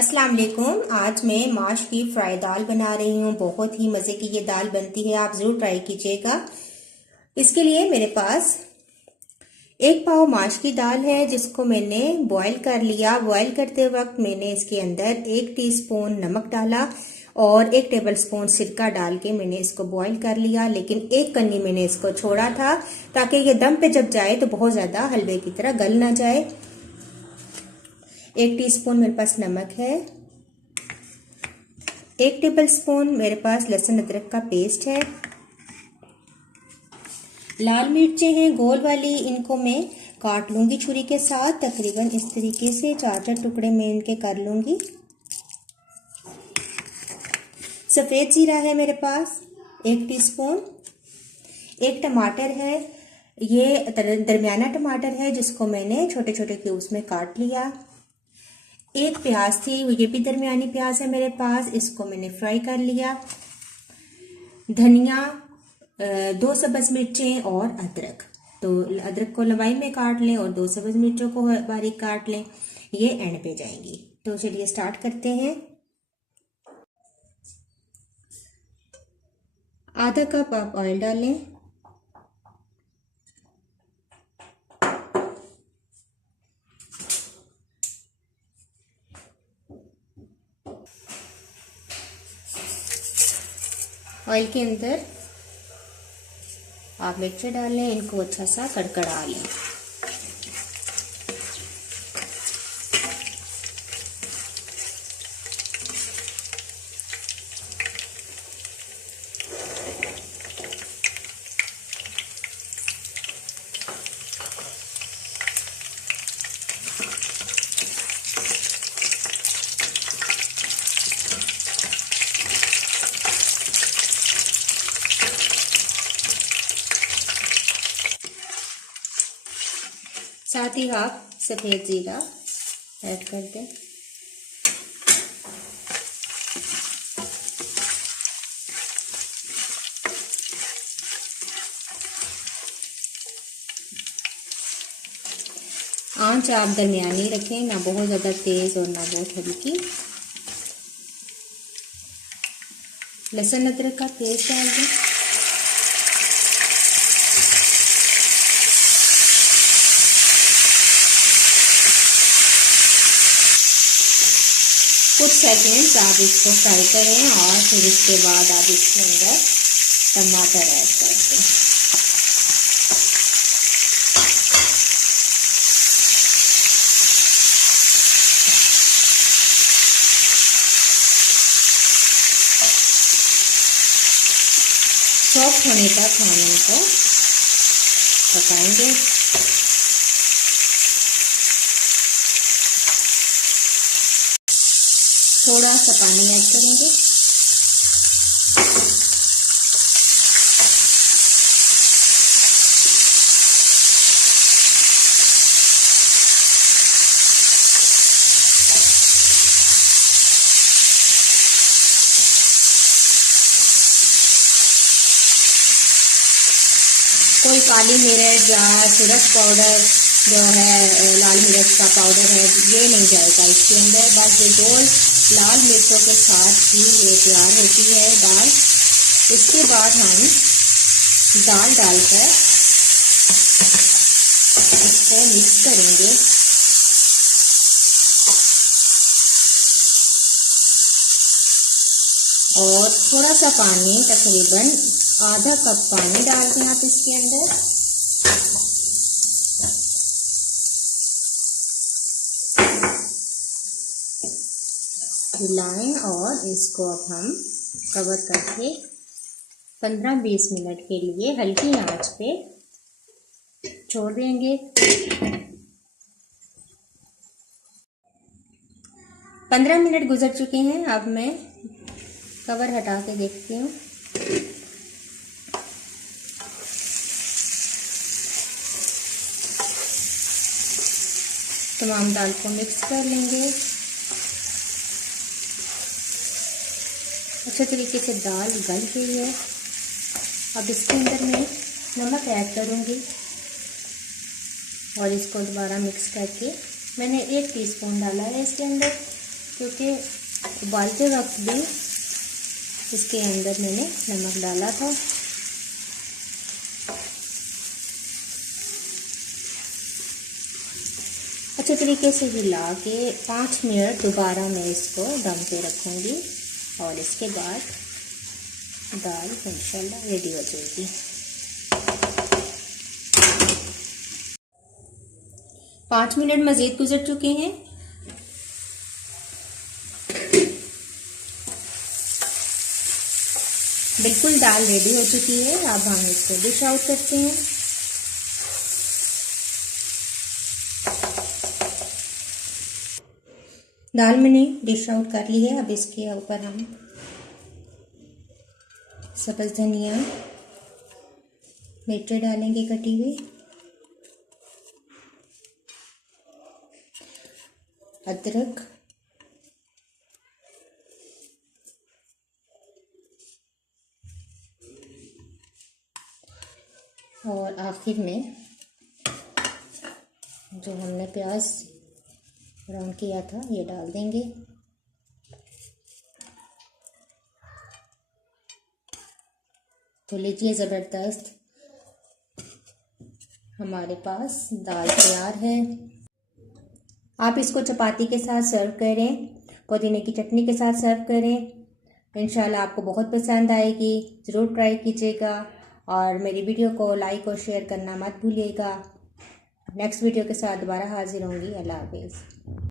अस्सलाम वालेकुम। आज मैं माश की फ्राई दाल बना रही हूँ। बहुत ही मज़े की ये दाल बनती है, आप ज़रूर ट्राई कीजिएगा। इसके लिए मेरे पास 1 पाव माश की दाल है जिसको मैंने बॉईल कर लिया। बॉईल करते वक्त मैंने इसके अंदर 1 टीस्पून नमक डाला और 1 टेबलस्पून सिरका डाल के मैंने इसको बॉईल कर लिया, लेकिन 1 कन्नी मैंने इसको छोड़ा था ताकि ये दम पे जब जाए तो बहुत ज़्यादा हलवे की तरह गल ना जाए। 1 टीस्पून मेरे पास नमक है। 1 टेबलस्पून मेरे पास लहसुन अदरक का पेस्ट है। लाल मिर्चें हैं गोल वाली, इनको मैं काट लूंगी छुरी के साथ। तकरीबन इस तरीके से 4-4 टुकड़े मैं इनके कर लूंगी। सफ़ेद जीरा है मेरे पास 1 टीस्पून। 1 टमाटर है, ये दरमियाना टमाटर है जिसको मैंने छोटे छोटे क्यूब्स में काट लिया। 1 प्याज थी, ये भी दरमियानी प्याज है मेरे पास, इसको मैंने फ्राई कर लिया। धनिया, 2 सब्ज़ मिर्चें और अदरक। तो अदरक को लंबाई में काट लें और 2 सब्ज़ मिर्चों को बारीक काट लें, ये एंड पे जाएंगी। तो चलिए स्टार्ट करते हैं। आधा कप आप ऑयल डालें। ऑयल के अंदर आप मिर्चें डालें, इनको अच्छा सा कड़कड़ा लें। साथ ही आप सफ़ेद जीरा ऐड कर दें। आंच आप दरमियानी रखें, ना बहुत ज़्यादा तेज़ और ना बहुत हल्की। लहसुन अदरक का पेस्ट डाल दें। कुछ सेकंड्स आप इसको फ्राई करें और फिर इसके बाद आप इसके अंदर टमाटर ऐड कर दें। सॉफ्ट होने तक हम इनको पकाएंगे। थोड़ा सा पानी ऐड करेंगे। कोई काली मिर्च या सूरज पाउडर जो है, लाल मिर्च का पाउडर है, ये नहीं जाएगा इसके अंदर। बस ये 2 लाल मिर्चों के साथ ही ये तैयार होती है दाल। इसके बाद हम दाल डालकर इसको मिक्स करेंगे। और थोड़ा सा पानी, तकरीबन आधा कप पानी डाल दें आप इसके अंदर। हिलाएं और इसको अब हम कवर करके 15-20 मिनट के लिए हल्की आंच पे छोड़ देंगे। 15 मिनट गुजर चुके हैं। अब मैं कवर हटा के देखती हूँ। तमाम दाल को मिक्स कर लेंगे। अच्छे तरीके से दाल गल गई है। अब इसके अंदर मैं नमक ऐड करूँगी और इसको दोबारा मिक्स करके मैंने 1 टीस्पून डाला है इसके अंदर। क्योंकि उबालते वक्त भी इसके अंदर मैंने नमक डाला था। अच्छे तरीके से हिला के 5 मिनट दोबारा मैं इसको दम पे रखूँगी और इसके बाद दाल इंशाल्लाह रेडी हो जाएगी। 5 मिनट मज़ीद गुजर चुके हैं। बिल्कुल दाल रेडी हो चुकी है। अब हम इसको डिश आउट करते हैं। दाल मैंने डिश आउट कर ली है। अब इसके ऊपर हम सब्ज़ धनिया, मिर्च डालेंगे कटी हुई, अदरक, और आखिर में जो हमने प्याज ब्राउन किया था ये डाल देंगे। तो लीजिए, ज़बरदस्त हमारे पास दाल तैयार है। आप इसको चपाती के साथ सर्व करें, पुदीने की चटनी के साथ सर्व करें। इंशाल्लाह आपको बहुत पसंद आएगी। ज़रूर ट्राई कीजिएगा और मेरी वीडियो को लाइक और शेयर करना मत भूलिएगा। नेक्स्ट वीडियो के साथ दोबारा हाजिर होंगी। अल्लाह हाफिज़।